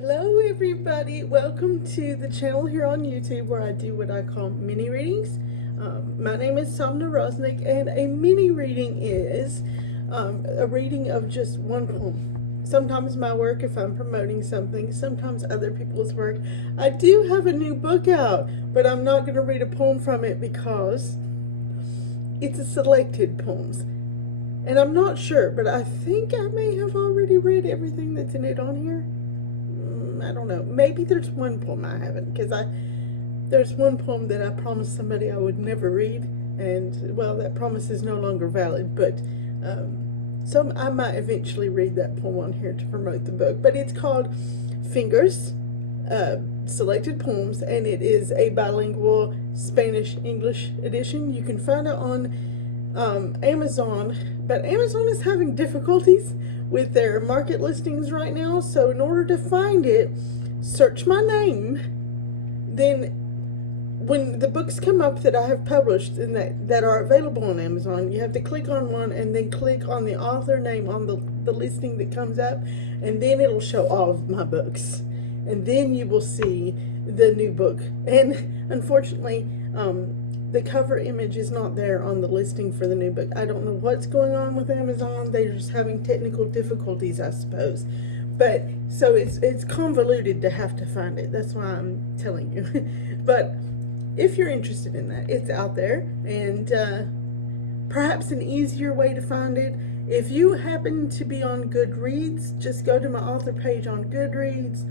Hello everybody, welcome to the channel here on YouTube where I do what I call mini readings. My name is Sabne Raznik, and a mini reading is a reading of just one poem. Sometimes my work if I'm promoting something, sometimes other people's work. I do have a new book out, but I'm not going to read a poem from it because it's a selected poems. And I'm not sure, but I think I may have already read everything that's in it on here. I don't know. Maybe there's one poem I haven't, because there's one poem that I promised somebody I would never read, and well, that promise is no longer valid. But so I might eventually read that poem on here to promote the book. But it's called Fingers, Selected Poems, and it is a bilingual Spanish-English edition. You can find it on Amazon, but Amazon is having difficulties with their market listings right now. So in order to find it, search my name. Then when the books come up that I have published and that are available on Amazon, you have to click on one and then click on the author name on the listing that comes up, and then it'll show all of my books, and then you will see the new book. And unfortunately, the cover image is not there on the listing for the new book. I don't know what's going on with Amazon. They're just having technical difficulties, I suppose. But so it's convoluted to have to find it. That's why I'm telling you. But if you're interested in that, it's out there, and perhaps an easier way to find it. If you happen to be on Goodreads, just go to my author page on Goodreads.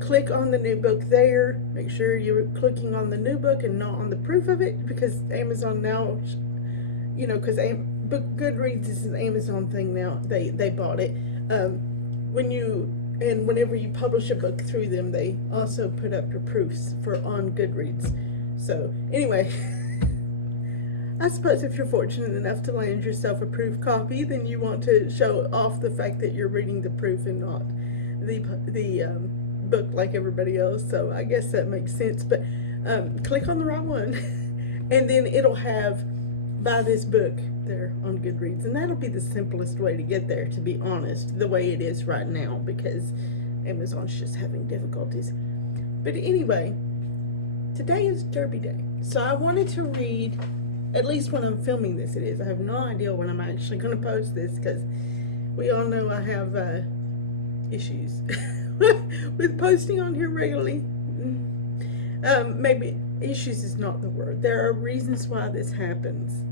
Click on the new book there. Make sure you're clicking on the new book and not on the proof of it, because Amazon now, you know, because Goodreads is an Amazon thing now. They bought it. Whenever you publish a book through them, they also put up your proofs on Goodreads. So anyway, I suppose if you're fortunate enough to land yourself a proof copy, then you want to show off the fact that you're reading the proof and not the book like everybody else. So I guess that makes sense. But click on the right one, and then it'll have buy this book there on Goodreads, and that'll be the simplest way to get there, to be honest, the way it is right now, because Amazon's just having difficulties. But anyway, today is Derby Day, so I wanted to read, at least when I'm filming this it is. I have no idea when I'm actually going to post this, because we all know I have issues with posting on here regularly. Maybe issues is not the word. There are reasons why this happens.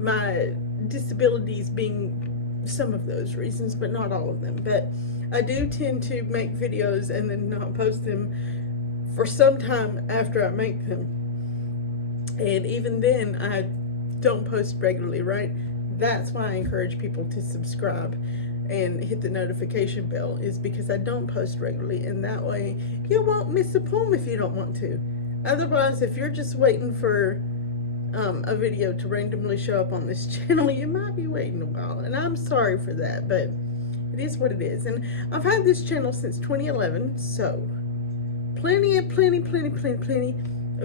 My disabilities being some of those reasons, but not all of them. But I do tend to make videos and then not post them for some time after I make them. And even then, I don't post regularly, right? That's why I encourage people to subscribe and hit the notification bell, is because I don't post regularly, and that way you won't miss a poem if you don't want to. Otherwise, if you're just waiting for a video to randomly show up on this channel, you might be waiting a while, and I'm sorry for that, but it is what it is. And I've had this channel since 2011, so plenty of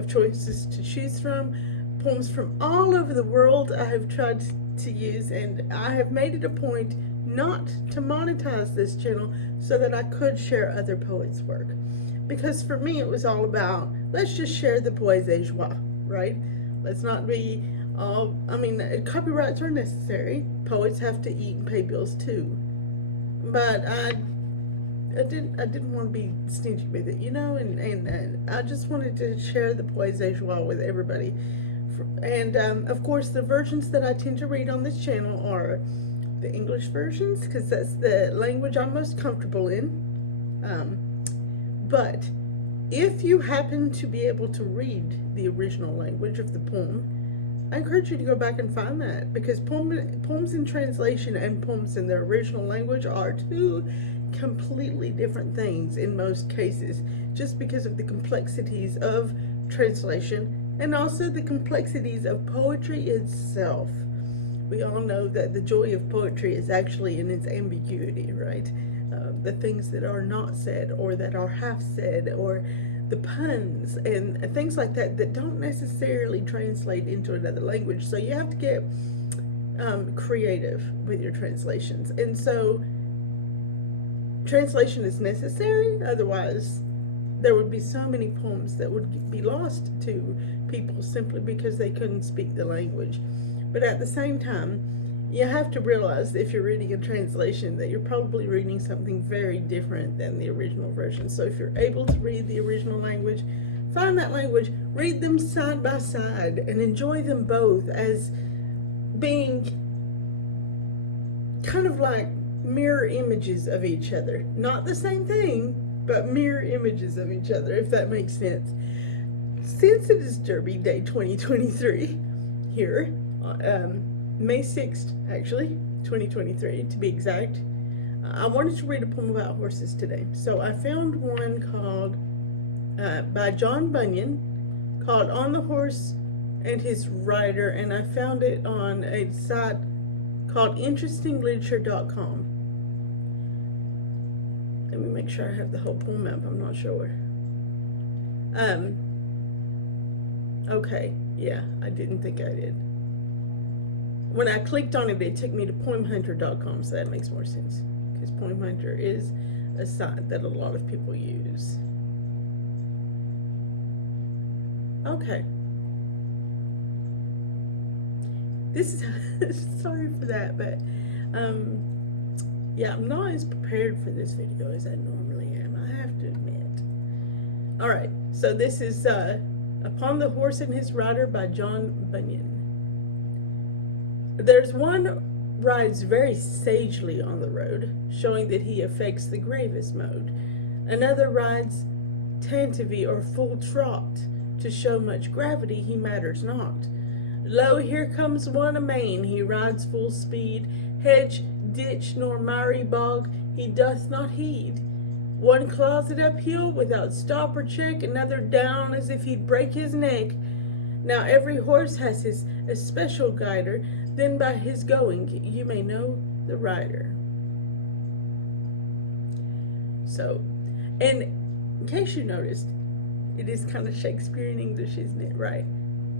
choices to choose from. Poems from all over the world I have tried to use, and I have made it a point not to monetize this channel so that I could share other poets' work. Because for me it was all about, let's just share the poésie joie, right? Let's not be all, I mean, copyrights are necessary. Poets have to eat and pay bills too. But I didn't want to be stingy with it, you know, and I just wanted to share the poésie joie with everybody. And of course, the versions that I tend to read on this channel are the English versions, because that's the language I'm most comfortable in. But if you happen to be able to read the original language of the poem, I encourage you to go back and find that, because poems in translation and poems in their original language are two completely different things in most cases, just because of the complexities of translation and also the complexities of poetry itself. We all know that the joy of poetry is actually in its ambiguity, right? The things that are not said, or that are half said, or the puns and things like that that don't necessarily translate into another language. So you have to get creative with your translations. And so translation is necessary, otherwise there would be so many poems that would be lost to people simply because they couldn't speak the language. But at the same time, you have to realize if you're reading a translation that you're probably reading something very different than the original version. So if you're able to read the original language, find that language, read them side by side, and enjoy them both as being kind of like mirror images of each other. Not the same thing, but mirror images of each other, if that makes sense. Since it is Derby Day 2023 here, May 6th, actually, 2023 to be exact, I wanted to read a poem about horses today. So I found one called, by Bunyan, called On the Horse and His Rider, and I found it on a site called interestingliterature.com. Let me make sure I have the whole poem up. I'm not sure. Okay, yeah, I didn't think I did. When I clicked on it, it took me to poemhunter.com, so that makes more sense, because Poem Hunter is a site that a lot of people use. Okay. This is, sorry for that, but, yeah, I'm not as prepared for this video as I normally am, I have to admit. Alright, so this is, Upon the Horse and His Rider by Bunyan. There's one rides very sagely on the road, showing that he affects the gravest mode. Another rides tantivy or full trot, to show much gravity he matters not. Lo, here comes one amain, he rides full speed, hedge, ditch, nor miry bog, he doth not heed. One closet uphill without stop or check, another down as if he'd break his neck. Now every horse has his especial guider, then by his going you may know the rider. So, and in case you noticed, it is kind of Shakespearean English, isn't it? Right?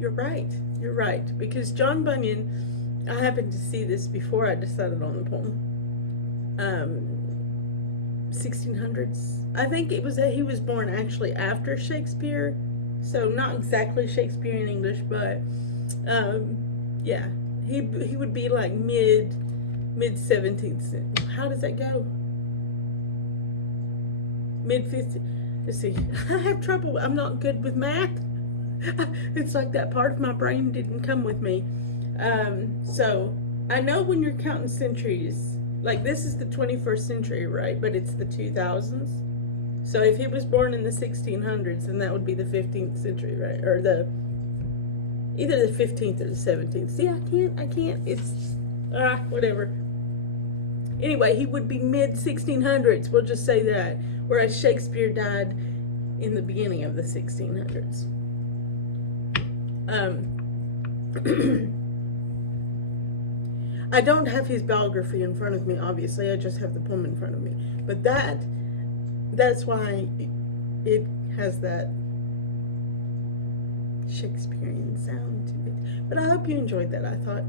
You're right. You're right. Because Bunyan, I happened to see this before I decided on the poem. 1600s. I think it was he was born actually after Shakespeare, so not exactly Shakespearean English, but yeah, he would be like mid 17th century. How does that go? Mid 50. Let's see. I have trouble. I'm not good with math. It's like that part of my brain didn't come with me. So I know when you're counting centuries, like this is the 21st century, right? But it's the 2000s. So if he was born in the 1600s, then that would be the 15th century, right? Or either the 15th or the 17th. See, I can't. It's whatever. Anyway, he would be mid 1600s. We'll just say that. Whereas Shakespeare died in the beginning of the 1600s. I don't have his biography in front of me, obviously. I just have the poem in front of me. But that's why it has that Shakespearean sound to it. But I hope you enjoyed that. I thought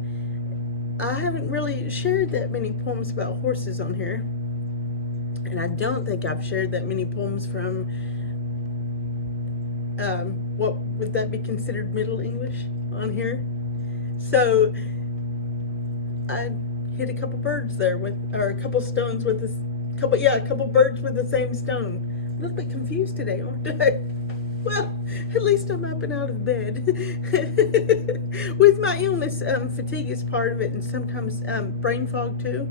I haven't really shared that many poems about horses on here. And I don't think I've shared that many poems from, what would that be considered, Middle English on here? So I hit a couple birds there or a couple stones with a couple birds with the same stone. A little bit confused today, aren't I? Well, at least I'm up and out of bed. With my illness, fatigue is part of it, and sometimes brain fog too.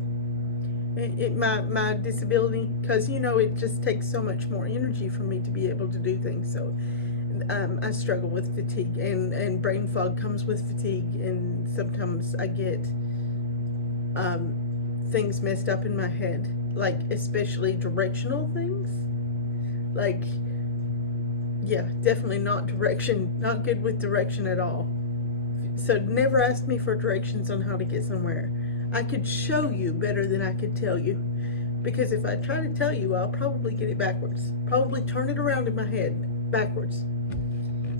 My disability, because it just takes so much more energy for me to be able to do things. So I struggle with fatigue, and brain fog comes with fatigue, and sometimes I get things messed up in my head, like especially directional things. Like, yeah, definitely not good with direction at all. So never ask me for directions on how to get somewhere. I could show you better than I could tell you, because if I try to tell you, I'll probably get it backwards, probably turn it around in my head backwards.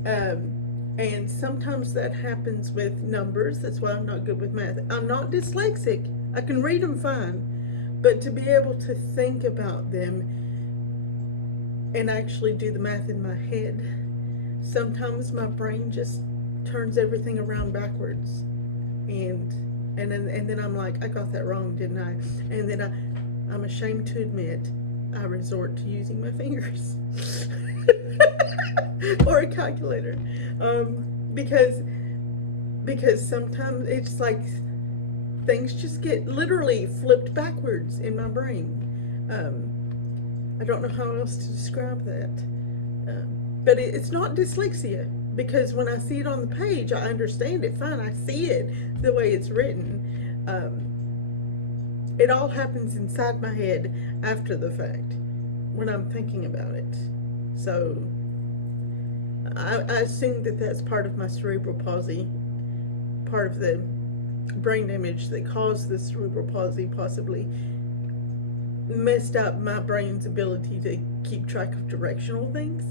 And sometimes that happens with numbers. That's why I'm not good with math. I'm not dyslexic. I can read them fine, but to be able to think about them and actually do the math in my head, sometimes my brain just turns everything around backwards, and then I'm like, I got that wrong, didn't I? And then I'm ashamed to admit I resort to using my fingers or a calculator, because sometimes it's like things just get literally flipped backwards in my brain. I don't know how else to describe that, but it's not dyslexia, because when I see it on the page, I understand it fine. I see it the way it's written. It all happens inside my head after the fact when I'm thinking about it. So I assume that that's part of my cerebral palsy, part of the brain damage that caused the cerebral palsy, possibly messed up my brain's ability to keep track of directional things.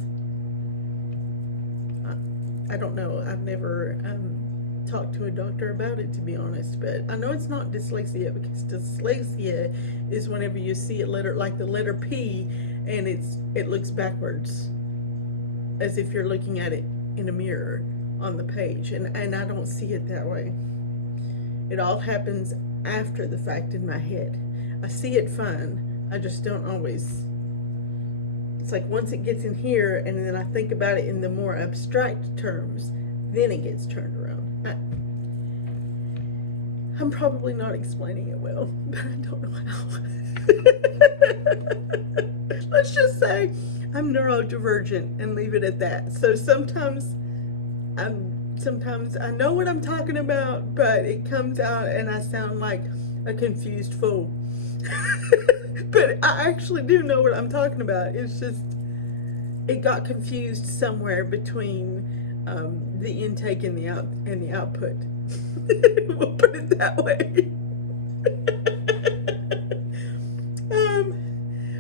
I don't know. I've never talked to a doctor about it, to be honest, but I know it's not dyslexia, because dyslexia is whenever you see a letter like the letter P and it looks backwards, as if you're looking at it in a mirror on the page, and I don't see it that way. It all happens after the fact in my head. I see it fine, I just don't always. It's like once it gets in here and then I think about it in the more abstract terms, then it gets turned around. I'm probably not explaining it well, but I don't know how. Let's just say I'm neurodivergent and leave it at that. So sometimes I know what I'm talking about, but it comes out and I sound like a confused fool. But I actually do know what I'm talking about. It's just, it got confused somewhere between the intake and the output. We'll put it that way.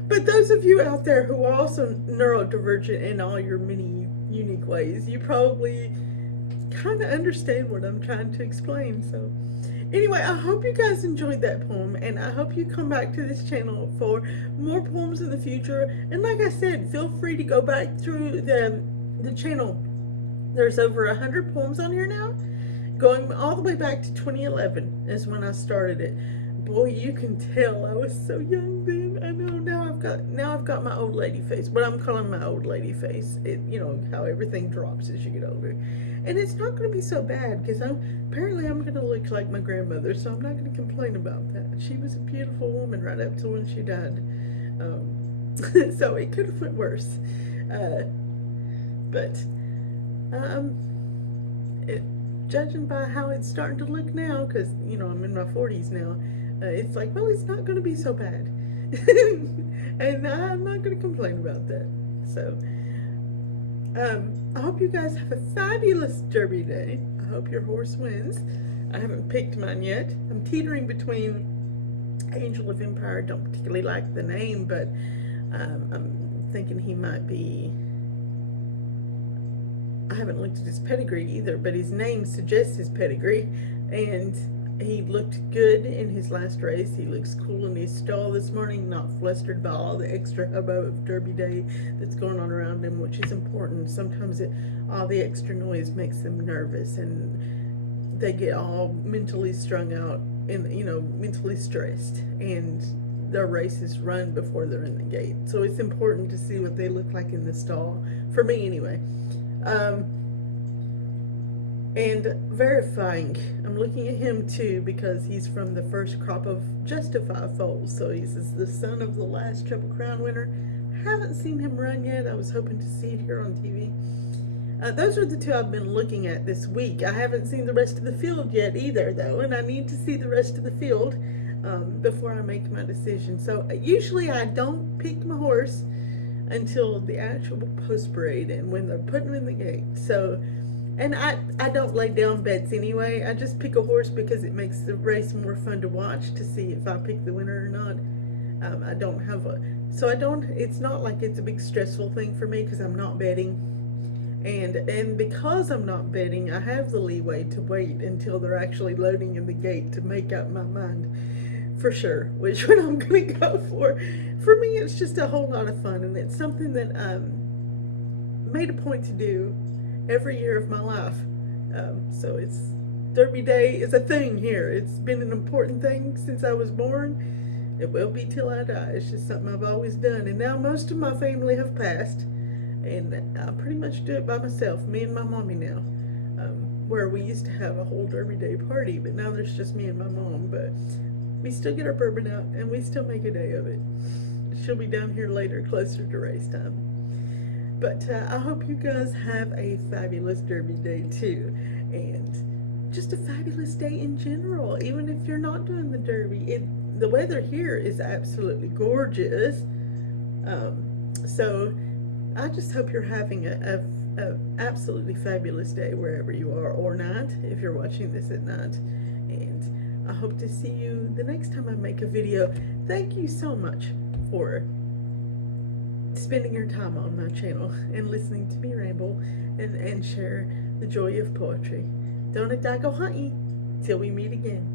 But those of you out there who are also neurodivergent in all your many unique ways, you probably kind of understand what I'm trying to explain. So anyway, I hope you guys enjoyed that poem, and I hope you come back to this channel for more poems in the future. And like I said, feel free to go back through the channel. There's over 100 poems on here now, going all the way back to 2011 is when I started it. Boy, you can tell I was so young then. I know now I've got my old lady face, but I'm calling my old lady face. You know how everything drops as you get older. And it's not going to be so bad, because apparently I'm going to look like my grandmother, so I'm not going to complain about that. She was a beautiful woman right up till when she died. So it could have went worse. But judging by how it's starting to look now, because, you know, I'm in my 40s now, it's like, well, it's not going to be so bad. And I'm not going to complain about that. So I hope you guys have a fabulous Derby day. I hope your horse wins. I haven't picked mine yet. I'm teetering between Angel of Empire. I don't particularly like the name, but I'm thinking he might be... I haven't looked at his pedigree either, but his name suggests his pedigree, and he looked good in his last race. He looks cool in his stall this morning, not flustered by all the extra hubbub of Derby Day that's going on around him, which is important. Sometimes all the extra noise makes them nervous, and they get all mentally strung out and, you know, mentally stressed, and their races run before they're in the gate. So it's important to see what they look like in the stall, for me anyway. And verifying, I'm looking at him too, because he's from the first crop of Justify foals. So he's the son of the last Triple Crown winner. Haven't seen him run yet. I was hoping to see it here on TV. Those are the two I've been looking at this week. I haven't seen the rest of the field yet either, though, and I need to see the rest of the field before I make my decision. So usually I don't pick my horse until the actual post parade and when they're putting him in the gate. So, and I don't lay down bets anyway. I just pick a horse because it makes the race more fun to watch, to see if I pick the winner or not. I don't have it's not like it's a big stressful thing for me, because I'm not betting. And because I'm not betting, I have the leeway to wait until they're actually loading in the gate to make up my mind. for sure which one I'm gonna go for. For me, it's just a whole lot of fun, and it's something that made a point to do every year of my life. So it's Derby Day is a thing here. It's been an important thing since I was born. It will be till I die. It's just something I've always done. And now most of my family have passed, and I pretty much do it by myself, me and my mommy now. Where we used to have a whole Derby Day party, but now there's just me and my mom. But we still get our bourbon out, and we still make a day of it. She'll be down here later, closer to race time. But I hope you guys have a fabulous Derby Day too, and just a fabulous day in general. Even if you're not doing the Derby, the weather here is absolutely gorgeous. So I just hope you're having a absolutely fabulous day wherever you are, or night if you're watching this at night. And I hope to see you the next time I make a video. Thank you so much for spending your time on my channel and listening to me ramble and share the joy of poetry. Don't I go hunting till we meet again.